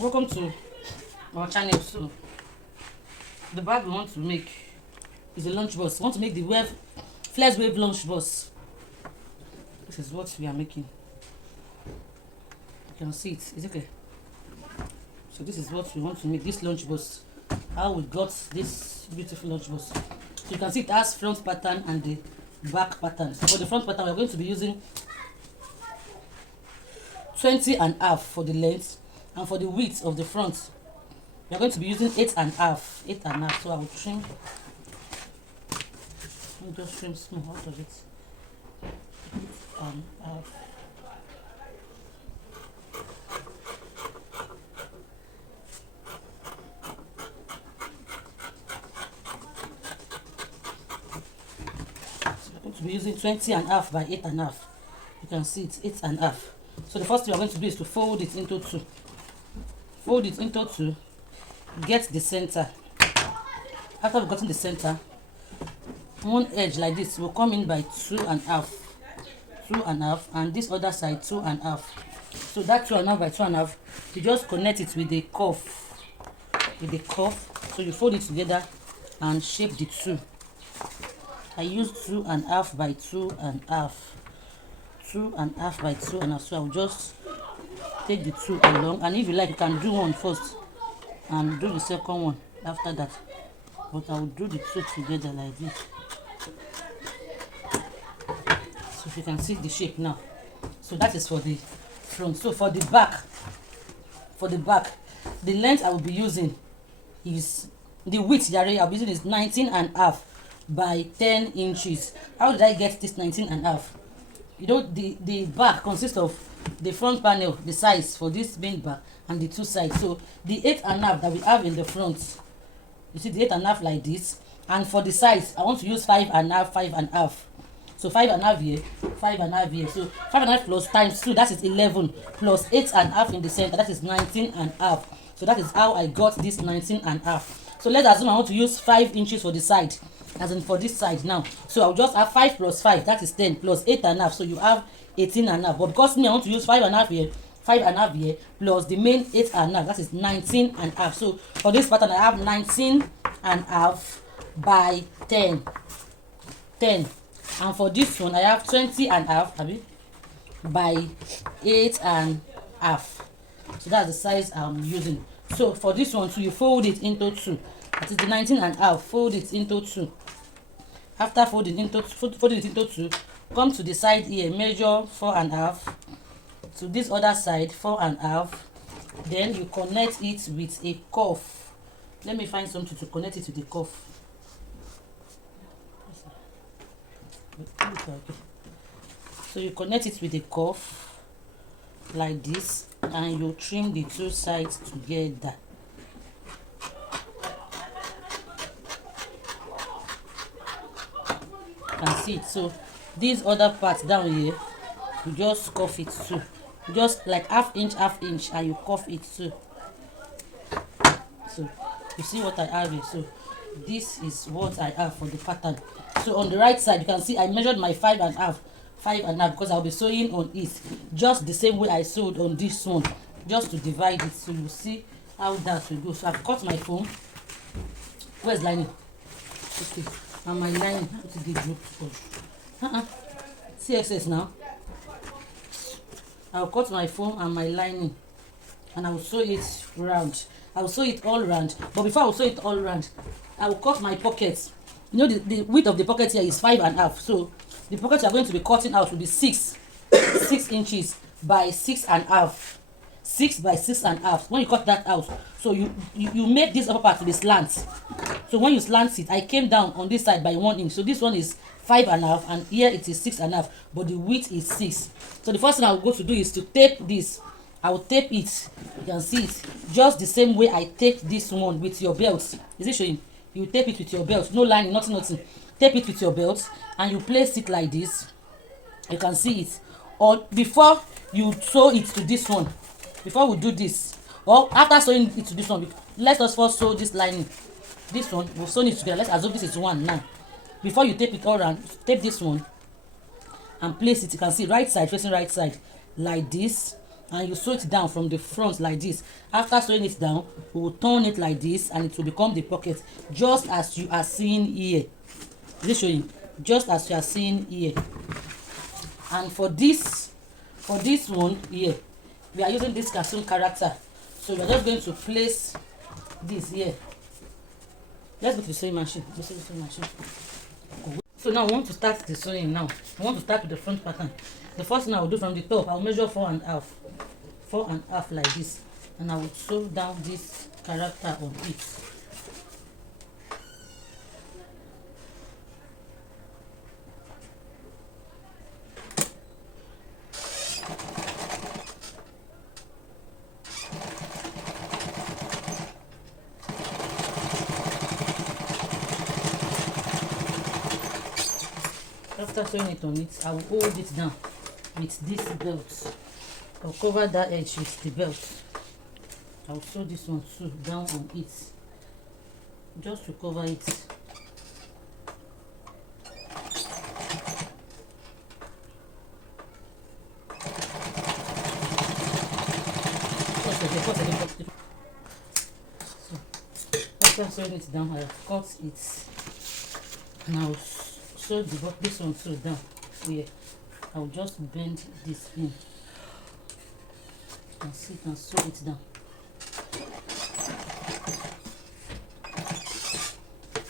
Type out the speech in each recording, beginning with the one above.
Welcome to our channel. So the bag we want to make is a lunch box. We want to make the FLEXWAVE lunch box. This is what we are making. You can see it. It's okay. So this is what we want to make, this lunch box. How we got this beautiful lunch box. So you can see it has front pattern and the back pattern. So for the front pattern, we are going to be using 20.5 for the length, and for the width of the front we are going to be using 8.5. So I will trim. Let me just trim small out of it. 8.5. So we're going to be using 20.5 by 8.5. You can see it's 8.5. So the first thing we're going to do is to fold it into two. Fold it into two. Get the center. After we've gotten the center, one edge like this will come in by 2.5. 2.5, and this other side 2.5. So that 2.5 by 2.5, you just connect it with the cuff. With the cuff. So you fold it together and shape the two. I use 2.5 by 2.5. 2.5 by 2.5. So I'll just take the two along, and if you like you can do one first and do the second one after that, but I will do the two together like this. So if you can see the shape now. So that is for the front. So for the back, the length I will be using is, the width I'll be using is 19.5 by 10 inches. How did I get this 19.5? You know, the back consists of the front panel, the size for this main back, and the two sides. So the 8.5 that we have in the front, you see the 8.5 like this, and for the sides I want to use 5.5, 5.5. So 5.5 here, 5.5 here. So 5.5 plus times 2, that is 11, plus 8.5 in the center, that is 19.5. So that is how I got this 19.5. So let's assume I want to use 5 inches for the side, as in for this side now. So I'll just have 5 plus 5, that is 10, plus 8.5, so you have 18.5. But because me I want to use 5.5 here, 5.5 here, plus the main 8.5, that is 19.5. So for this pattern I have 19.5 by 10, and for this one I have 20.5 by 8.5. So that's the size I'm using. So for this one, so you fold it into two. That is the 19.5. Fold it into two. After folding it into two, come to the side here, measure 4.5. To this other side 4.5. Then you connect it with a cuff. Let me find something to connect it to the cuff. So you connect it with a cuff like this, and you trim the two sides together. You can see it. So these other parts down here, you just cuff it too, just like half inch, and you cuff it too. So you see what I have here. So this is what I have for the pattern. So on the right side you can see I measured my 5.5 because I'll be sewing on it just the same way I sewed on this one, just to divide it. So you see how that will go. So I've cut my foam. Where's lining? Okay, and my lining, how to get group CXS now. I'll cut my foam and my lining, and I will sew it round. I will sew it all round, but before I will sew it all round, I will cut my pockets. You know, the width of the pocket here is 5.5. So the pocket you are going to be cutting out will be 6 inches by 6.5. 6 by 6.5. When you cut that out, so you make this upper part to be slant. So when you slant it, I came down on this side by 1 inch. So this one is 5.5, and here it is 6.5, but the width is 6. So the first thing I will go to do is to tape this. I will tape it. You can see it just the same way I tape this one with your belt. Is it showing? You tape it with your belt, no lining, nothing. Tape it with your belt, and you place it like this. You can see it. Or before you sew it to this one, before we do this, or after sewing it to this one, let us first sew this lining. This one, we'll sew it together. Let's assume this is one now. Before you tape it all around, tape this one and place it. You can see right side facing right side like this, and you sew it down from the front like this. After sewing it down, we will turn it like this and it will become the pocket, just as you are seeing here. Let me show you. Just as you are seeing here. And for this one here, we are using this cartoon character, so we are just going to place this here. Let's go to the sewing machine. So now we want to start the sewing. Now we want to start with the front pattern. The first thing I will do, from the top, I will measure 4.5 like this, and I will sew down this character on it. After sewing it on it, I will hold it down with this belt. I'll cover that edge with the belt. I'll sew this one too down on it, just to cover it. So after sewing it down, I have cut it, and I'll sew this one too down here. I'll just bend this in and see, and sew it down.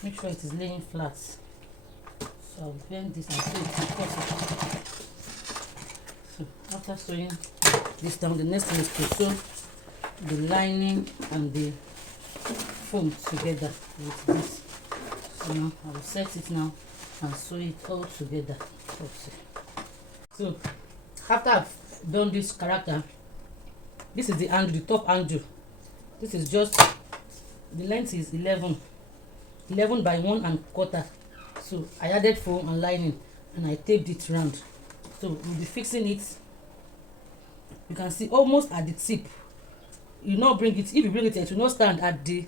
Make sure it is laying flat. So I'll bend this and sew it across it. So after sewing this down, the next thing is to sew the lining and the foam together with this. So now I will set it now and sew it all together. So after I've done this character, this is the handle, the top handle. This is just, the length is 11 by 1.25. So I added foam and lining and I taped it round. So we'll be fixing it. You can see almost at the tip. You not bring it, if you bring it will not stand at the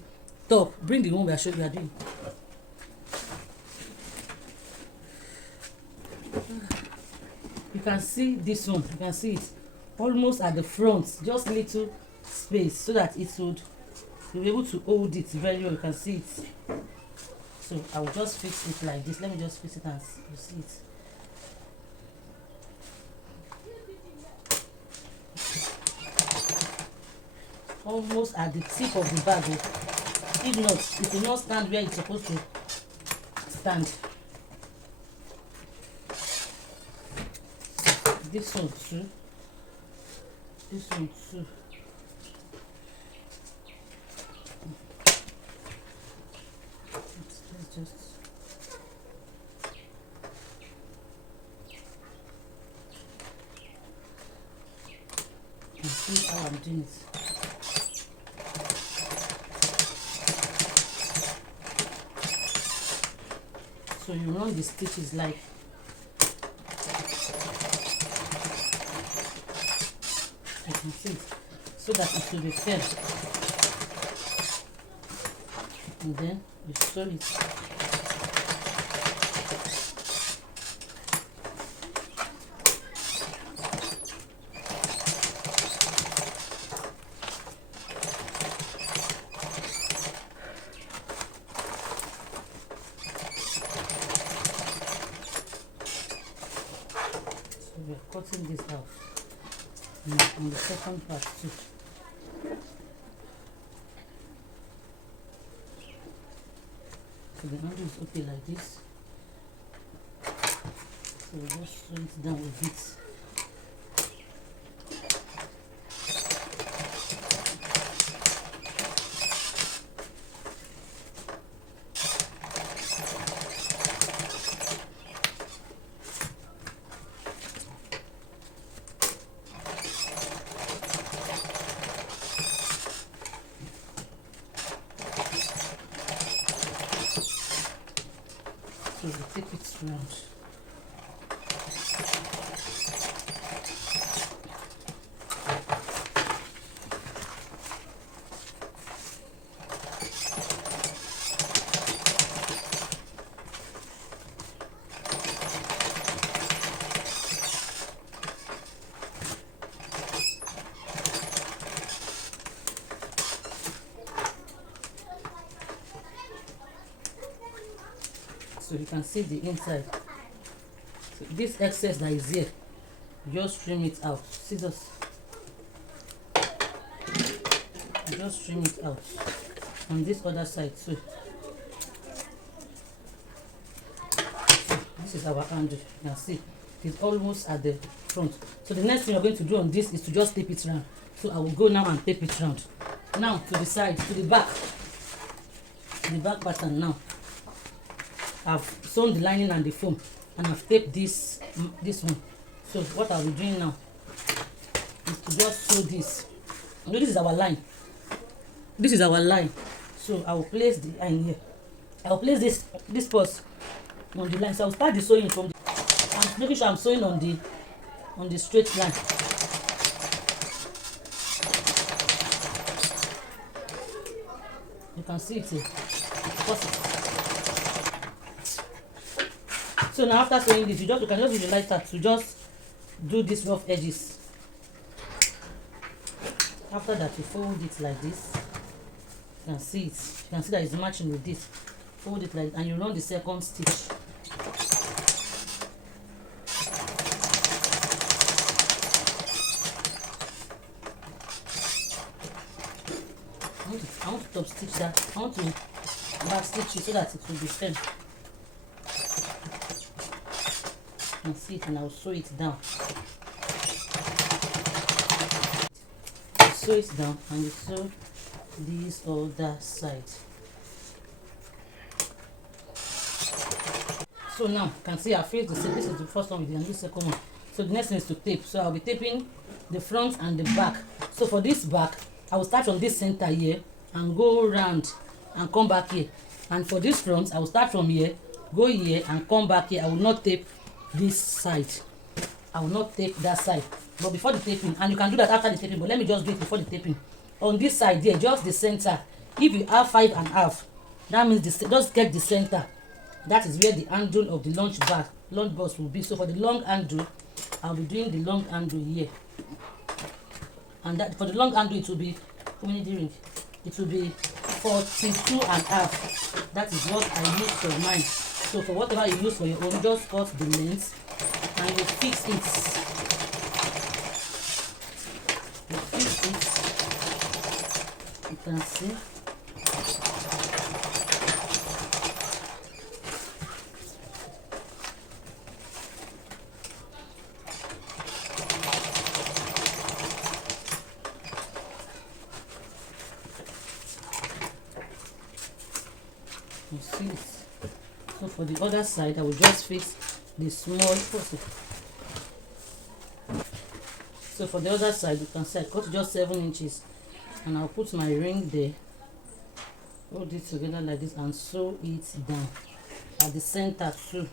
top. Bring the one we are showing, we are doing. You can see this one, you can see it almost at the front, just little space, so that it would, you'll be able to hold it very well. You can see it. So I will just fix it like this. Let me just fix it as you see it. Almost at the tip of the bag. If not, it will not stand where it's supposed to stand. This one too. This one too. Let's just see how I'm doing it. So you run the stitches like you can see it, so that it will be fair, and then you sew it. So we are cutting this out on the second part too. So the handle is okay like this. So we just sew it down a bit. So we take it round. So you can see the inside. So this excess that is here, just trim it out. Scissors. Just trim it out on this other side too. So this is our handle. You can see it's almost at the front. So the next thing we're going to do on this is to just tape it round. So I will go now and tape it round. Now to the side, to the back pattern. Now I've sewn the lining and the foam, and I've taped this one. So what I'll be doing now is to just sew this. Okay, this is our line. This is our line. So I will place the line here. I will place this purse on the line. So I will start the sewing from the, I'm making sure I'm sewing on the straight line. You can see it here. So now after sewing this, you can just use your lighter to just do these rough edges. After that, you fold it like this. You can see it. You can see that it's matching with this. Fold it like, and you run the second stitch. I want to top stitch that. I want to back stitch it so that it will be firm. You can see it, and I'll sew it down. You sew it down, and you sew this other side. So now you can see I filled the same. This is the first one we did, and this second one. So the next thing is to tape. So I'll be taping the front and the back. So for this back, I will start from this center here and go round and come back here. And for this front, I will start from here, go here and come back here. I will not tape this side. I will not tape that side. But before the taping, and you can do that after the taping, but let me just do it before the taping. On this side here, just the center. If you have 5 1/2, that means just get the center. That is where the handle of the lunch box will be. So for the long handle, I'll be doing the long handle here. And that for the long handle, it will be, how many the ring? It will be 42 1/2. That is what I use for mine. So for whatever you use for your own, just cut the length and you fix it. You fix it. You can see. You see it. So for the other side, I will just fix the small portion. So for the other side, you can see I cut just 7 inches, and I'll put my ring there. Hold it together like this and sew it down at the center too.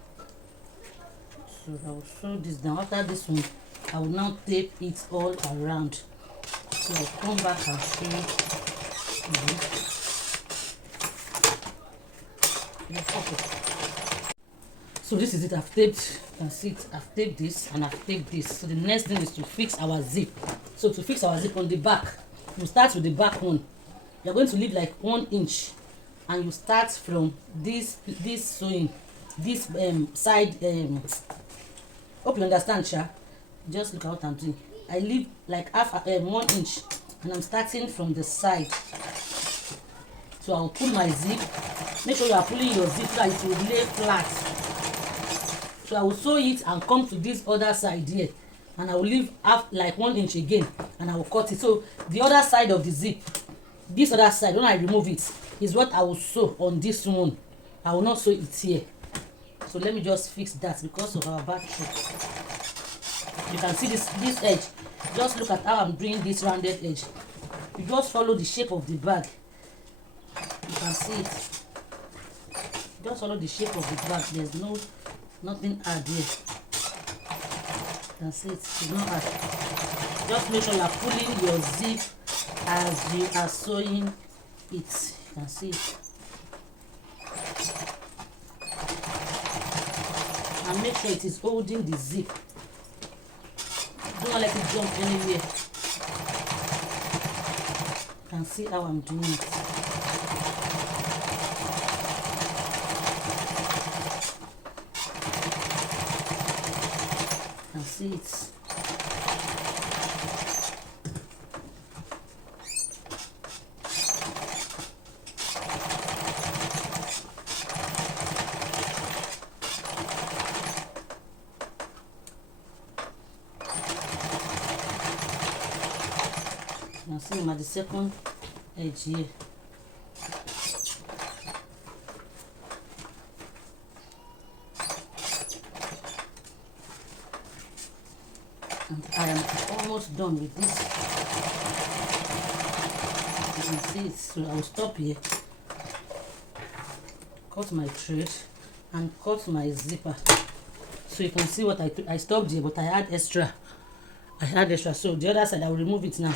So I will sew this down. After this one, I will now tape it all around. So I'll come back and show you. So this is it. I've taped. You can see it. I've taped this and I've taped this. So the next thing is to fix our zip. So to fix our zip on the back, you start with the back one. You're going to leave like 1 inch, and you start from this sewing, this side. Hope you understand, Sha. Just look at what I'm doing. I leave like 1 inch, and I'm starting from the side. So I'll pull my zip. Make sure you are pulling your zip so that it will lay flat. So I will sew it and come to this other side here, and I will leave like 1 inch again, and I will cut it. So the other side of the zip, this other side, when I remove it, is what I will sew on this one. I will not sew it here. So let me just fix that because of our battery. You can see this edge. Just look at how I'm doing this rounded edge. You just follow the shape of the bag. You can see it. Just follow the shape of the bag. There's nothing hard here. You can see it. It's not hard. Just make sure you are pulling your zip as you are sewing it. You can see it. And make sure it is holding the zip. Don't let it jump anywhere. You can see how I'm doing it. see it. Now see I'm at the second edge here. And I am almost done with this. You can see it, so I'll stop here. Cut my thread and cut my zipper. So you can see what I stopped here, but I had extra. So the other side I will remove it now.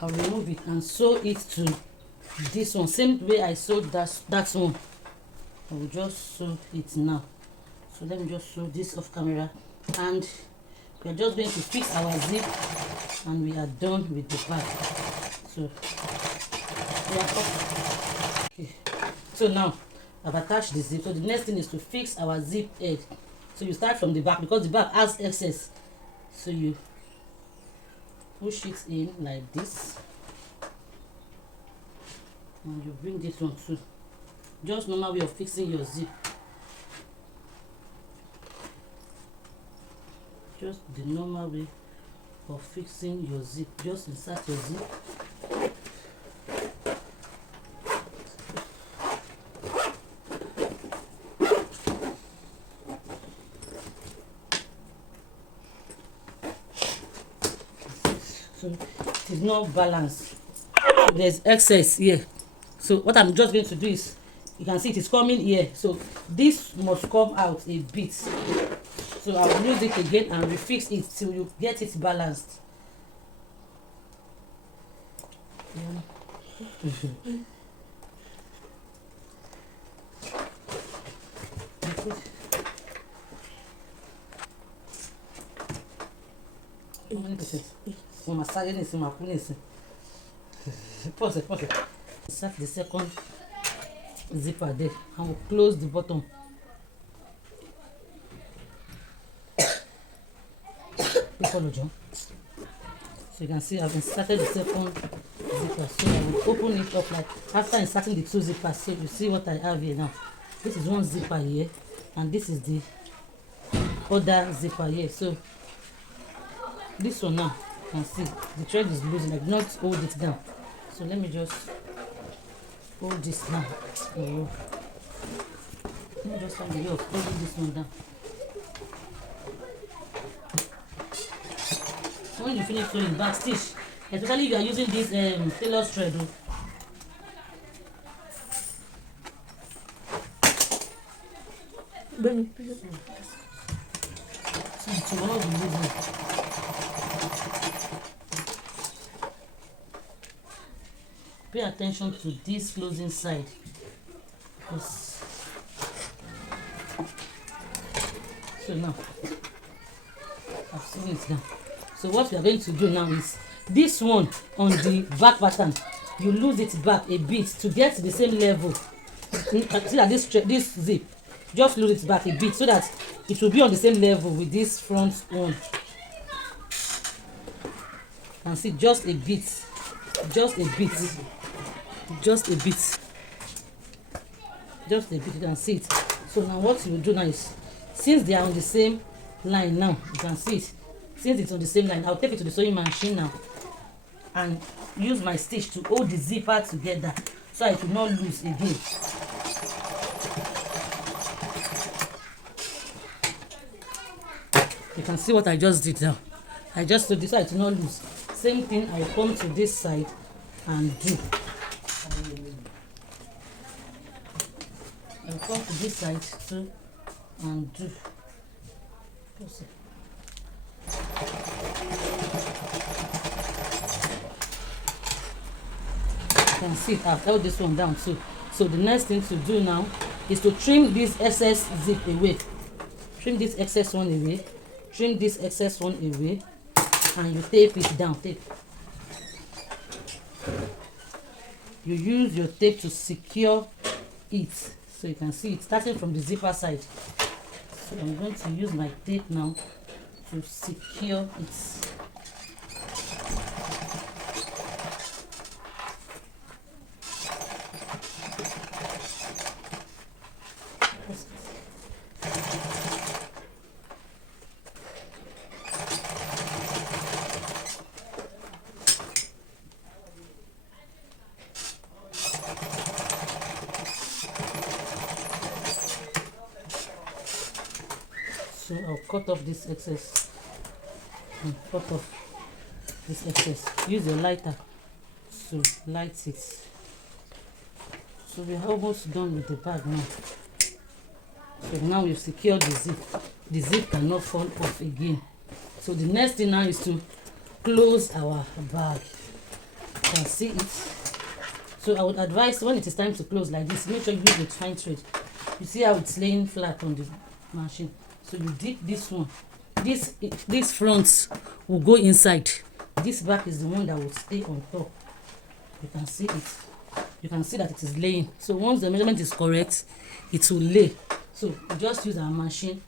I'll remove it and sew it to this one, same way I sewed that one. I will just sew it now. So let me just sew this off camera, and we are just going to fix our zip, and we are done with the part. So we are off. Okay. So now I've attached the zip. So the next thing is to fix our zip head. So you start from the back because the back has excess. So you push it in like this, and you bring this one too. Just normal way of fixing your zip. Just the normal way of fixing your zip. Just insert your zip. So it is not balanced. There's excess here. So what I'm just going to do is, you can see it is coming here. So this must come out a bit. So I will use it again and refix it till you get it balanced. Pause. Insert the second zipper there and we'll close the bottom. Follow, John. So you can see I've inserted the second zipper. So I will open it up like after inserting the two zippers. So you see what I have here now. This is one zipper here, and this is the other zipper here. So this one now, you can see the thread is losing. I did not hold it down. So let me just hold this now. Oh. Let me just find the way of holding this one down. When you finish sewing back stitch, especially if you are using this tailor's thread. Pay attention to this closing side. So now I've sewn it down. So what we are going to do now is this one on the back pattern, you lose it back a bit to get the same level. See that this zip, just lose it back a bit so that it will be on the same level with this front one. And see, just a bit, you can see it. So now what you will do now is, since they are on the same line now, you can see it. Since it's on the same line, I'll take it to the sewing machine now and use my stitch to hold the zipper together so it will not loose again. You can see what I just did now. I just did this so it will not loose. Same thing, I will come to this side and do. I will come to this side too and do. You can see it, I've held this one down too. So the next thing to do now is to trim this excess zip away. Trim this excess one away. Trim this excess one away. And you tape it down. Tape. You use your tape to secure it. So you can see it starting from the zipper side. So I'm going to use my tape now to secure it. So I'll cut off this excess and cut off this excess. Use your lighter to light it. So we're almost done with the bag now. So now we've secured the zip. The zip cannot fall off again. So the next thing now is to close our bag. You can see it. So I would advise when it is time to close like this, make sure you use a fine thread. You see how it's laying flat on the machine. So you dip this one. This front will go inside. This back is the one that will stay on top. You can see it. You can see that it is laying. So once the measurement is correct, it will lay. So we just use our machine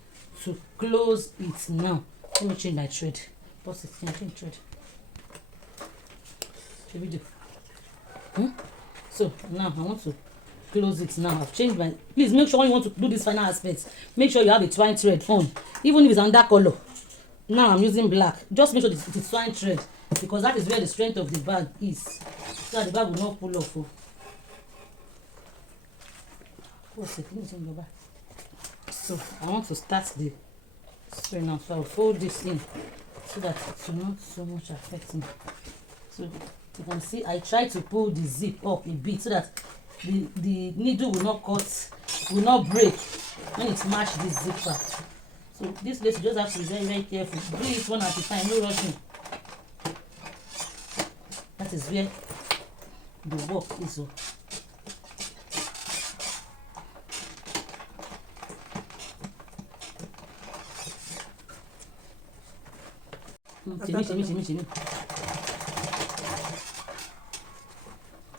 to close it now. Let me change my thread. What's it? Change thread. Should we do? So now I want to close it now. I've changed my. Please make sure when you want to do this final aspect, make sure you have a twine thread on, even if it's under color. Now I'm using black. Just make sure it is twine thread, because that is where the strength of the bag is, so that the bag will not pull off. What's it? So I want to start the spray now. So I'll fold this in so that it will not so much affect me. So you can see I try to pull the zip up a bit so that the needle will not cut, will not break when it match this zipper. So this place you just have to be very, very careful. Do it one at a time, no rushing. That is where the work is.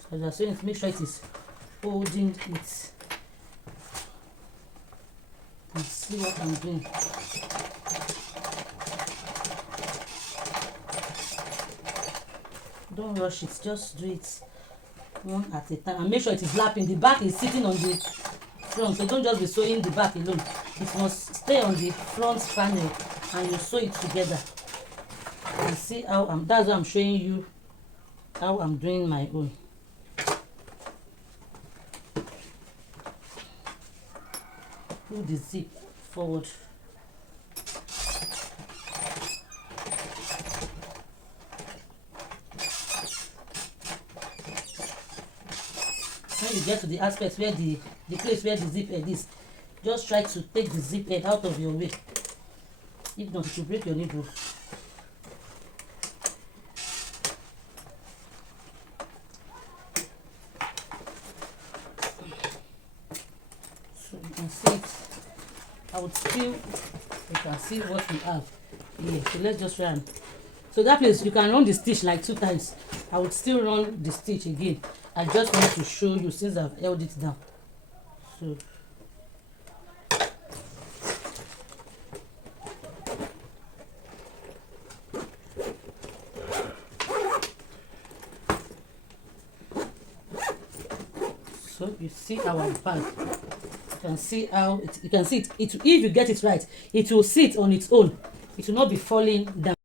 As I say, make sure it is holding it. And see what I'm doing. Don't rush it, just do it one at a time, and make sure it is lapping. The back is sitting on the front, so don't just be sewing the back alone. It must stay on the front panel and you sew it together. And see how that's why I'm showing you how I'm doing my own. Pull the zip forward. When you get to the aspect where the place where the zip head is, just try to take the zip head out of your way. If not, it will break your needle. So you can see it. I would still, you can see what we have here. So let's just run. So that place you can run the stitch like 2 times. I would still run the stitch again. I just want to show you since I've held it down. So you see our bag. You can see how it, you can see it. If you get it right, it will sit on its own. It will not be falling down.